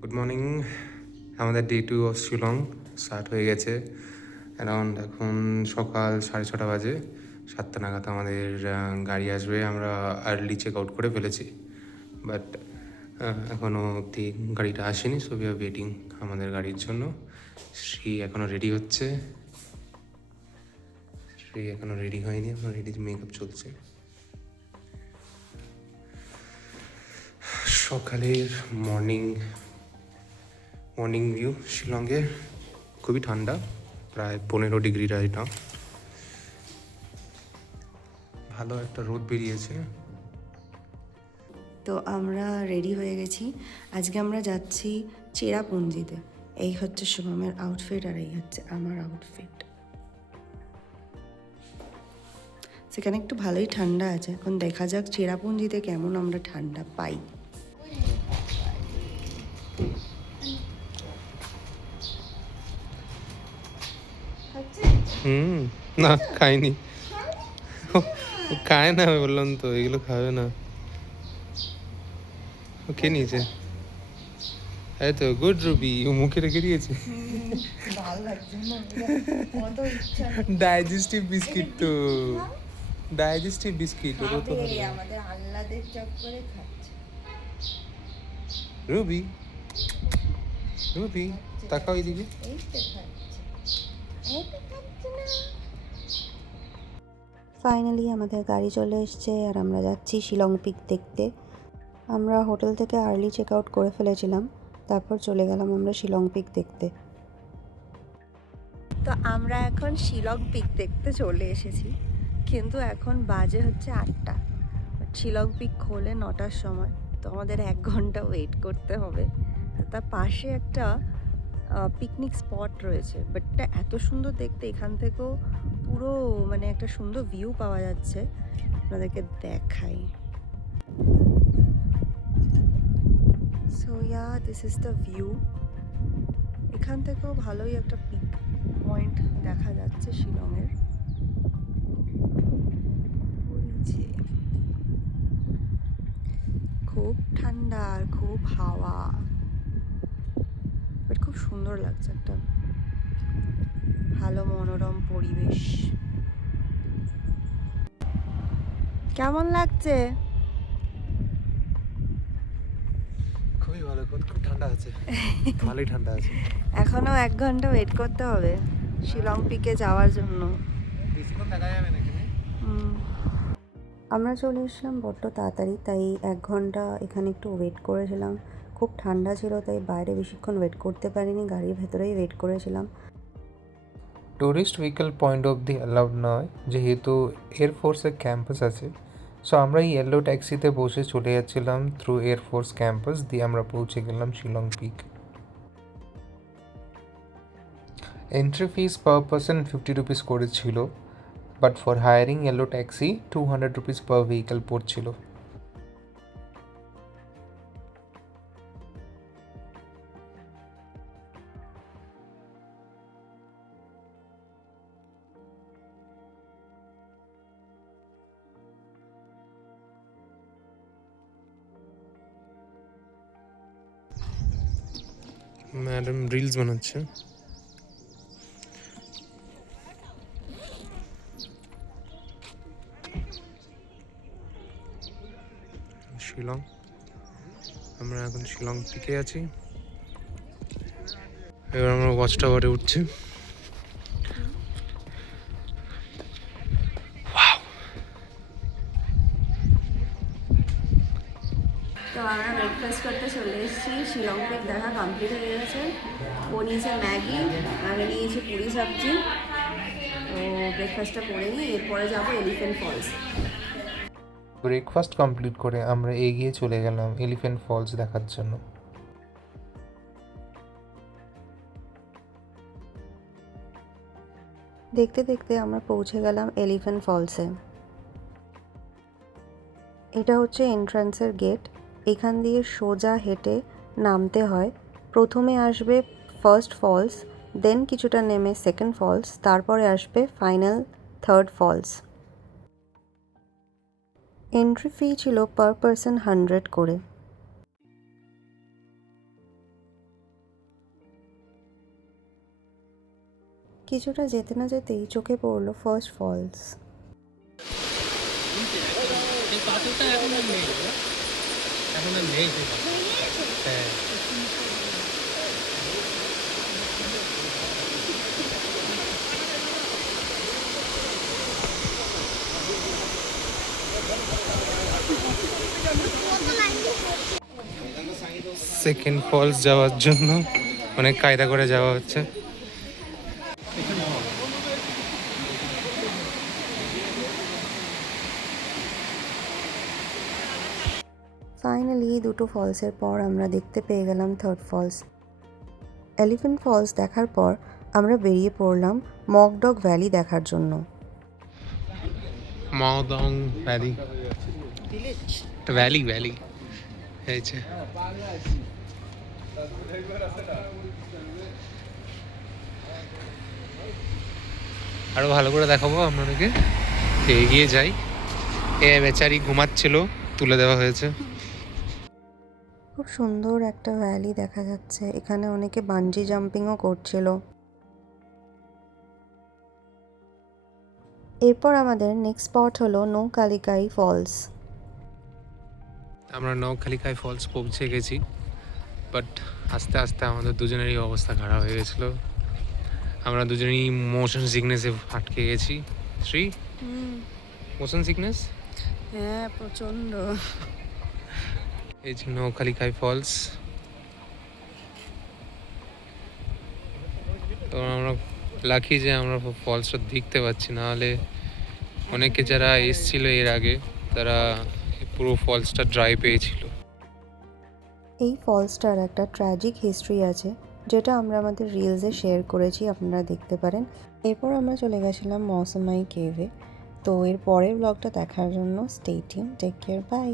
Good morning. আমাদের day 2 of Shillong start হয়ে গেছে। অ্যারাউন্ড এখন সকাল 6:30 বাজে। 7টা নাগাদ আমাদের গাড়ি আসবে। আমরা আর্লি চেক আউট করে ফেলেছি, বাট এখনও অবধি গাড়িটা আসেনি। সো উই আর ওয়েটিং আমাদের গাড়ির জন্য। শ্রী এখনও রেডি হচ্ছে। শ্রী এখনও রেডি হয়নি, এখন রেডি মেকআপ চলছে। সকালের মর্নিং ভিউ শিলংয়ে খুবই ঠান্ডা, প্রায় 15 ডিগ্রি রাইট নাও। ভালো একটা রোদ বেরিয়েছে। তো আমরা রেডি হয়ে গেছি। আজকে আমরা যাচ্ছি চেরাপুঞ্জিতে। এই হচ্ছে শুভমের আউটফিট আর এই হচ্ছে আমার আউটফিট। সেখানে একটু ভালোই ঠান্ডা আছে। এখন দেখা যাক চেরাপুঞ্জিতে কেমন আমরা ঠান্ডা পাই। না খাইনি, ও খায় না, আমি বললাম তো এগুলো খাবে না। ও কে নিয়েছে? এই তো গুড রুবি, ও মুখে রেখে দিয়েছে। ডাইজেস্টিভ বিস্কিট, তো ডাইজেস্টিভ বিস্কিট ওটা তো আমাদের আহ্লাদের চক্করে খাচ্ছে। রুবি রুবি তাকাও এইদিকে। ফাইনালি আমাদের গাড়ি চলে এসছে আর আমরা যাচ্ছি শিলং পিক দেখতে। আমরা হোটেল থেকে আর্লি চেক আউট করে ফেলেছিলাম, তারপর চলে গেলাম আমরা শিলং পিক দেখতে। তো আমরা এখন শিলং পিক দেখতে চলে এসেছি, কিন্তু এখন বাজে হচ্ছে 8টা। শিলং পিক খোলে 9টার সময়, তো আমাদের 1 ঘন্টা ওয়েট করতে হবে। তো তার পাশে একটা পিকনিক স্পট রয়েছে, বাট এটা এত সুন্দর দেখতে, এখান থেকেও পুরো মানে একটা সুন্দর ভিউ পাওয়া যাচ্ছে। আপনাদেরকে দেখাই। So yeah, this is the view. এখান থেকেও ভালোই একটা পিক পয়েন্ট দেখা যাচ্ছে শিলংয়ের। ওই যে খুব ঠান্ডা আর খুব হাওয়া, বাট খুব সুন্দর লাগছে, একটা ভালো মনোরম পরিবেশ। কেমন লাগছে? খুবই ভালো, খুব ঠান্ডা আছে, ভালোই ঠান্ডা আছে। এখনো 1 ঘন্টা ওয়েট করতে হবে শিলং পিকে যাওয়ার জন্য। বেশিক্ষণ দেখা যাবে না এখানে। আমরা চলে এসলাম বড্ড তাড়াতাড়ি, তাই 1 ঘন্টা এখানে একটু ওয়েট করেছিলাম। খুব ঠান্ডা ছিল, তাই বাইরে বেশিক্ষণ ওয়েট করতে পারিনি, গাড়ির ভেতরেই ওয়েট করেছিলাম। টুরিস্ট ভেহিকল পয়েন্ট অবধি অ্যালাউড নয়, যেহেতু এয়ারফোর্সের ক্যাম্পাস আছে। সো আমরা এই ইয়েলো ট্যাক্সিতে বসে চলে যাচ্ছিলাম থ্রু এয়ারফোর্স ক্যাম্পাস দিয়ে। আমরা পৌঁছে গেলাম Shillong peak. Entry fees per person 50 rupees করেছিল, but for hiring yellow taxi 200 rupees per vehicle পড়ছিল। ম্যাডাম রিলস বানাচ্ছে। শিলং, আমরা এখন শিলং পিকে আছি। এবার আমরা ওয়াচ টাওয়ারে উঠছি। তো আমরা ব্রেকফাস্ট করতে চলে এসেছি। শিলং পিক দেখা কমপ্লিট হয়ে গেছে। ও নিয়েছে ম্যাগি, আমি নিয়েছি পুরি সবজি। তো ব্রেকফাস্টটা করে নিই, এরপরে যাবো এলিফ্যান্ট ফলস। ব্রেকফাস্ট কমপ্লিট করে আমরা এগিয়ে চলে গেলাম এলিফ্যান্ট ফলস দেখার জন্য। দেখতে দেখতে আমরা পৌঁছে গেলাম এলিফ্যান্ট ফলসে। এটা হচ্ছে এন্ট্রান্সের গেট। এখান দিয়ে সোজা হেঁটে নামতে হয়। প্রথমে আসবে ফার্স্ট ফলস, দেন কিছুটা নেমে সেকেন্ড ফলস, তারপরে আসবে final third falls. Entry fee ছিল পার পারসন 100 করে। কিছুটা যেতে না যেতেই চোখে পড়লো ফার্স্ট ফলস। এই পাথরটা এখন আর নেই না? এখন আর নেই সেই পাথর। হ্যাঁ। সেকেন্ড ফলস যাওয়ার জন্য অনেক কায়দা করে যাওয়া হচ্ছে। ফাইনালি দুটো ফলসের পর আমরা দেখতে পেয়ে গেলাম থার্ড ফলস। এলিফ্যান্ট ফলস দেখার পর আমরা বেরিয়ে পড়লাম মকডগ ভ্যালি দেখার জন্য। মাওদং ভ্যালি, ভ্যালি ভ্যালি হয়েছে। আরো ভালো করে দেখাবো আপনাদেরকে, এগিয়ে যাই। এ বেচারি ঘুমাচ্ছিল, তুলে দেওয়া হয়েছে। খুব সুন্দর একটা ভ্যালি দেখা যাচ্ছে, এখানে অনেকে বানজি জাম্পিংও করছিল। এরপর আমাদের নেক্সট স্পট হলো নৌকালিকাই ফলস। আমরা নৌখালিকায় ফলস পৌঁছে গেছি, বাট আস্তে আস্তে আমাদের দুজনেরই অবস্থা খারাপ হয়ে গেছিলো। আমরা দুজনেই মোশন সিকনেসে আটকে গেছি। মোশন সিকনেস, হ্যাঁ প্রচণ্ড। এই যে নৌখালিকায় ফলস। তো আমরা লাকি যে আমরা ফলসটা দেখতে পাচ্ছি, নাহলে অনেকে যারা এসছিল এর আগে তারা পুরো ফলসটা ড্রাই পেয়েছিল। এই ফলসটার একটা ট্র্যাজিক হিস্ট্রি আছে, যেটা আমরা আমাদের রিলসে শেয়ার করেছি, আপনারা দেখতে পারেন। এরপর আমরা চলে গেছিলাম মৌসুমাই কেভে। তো এর পরের ব্লগটা দেখার জন্য stay tune, take care, by.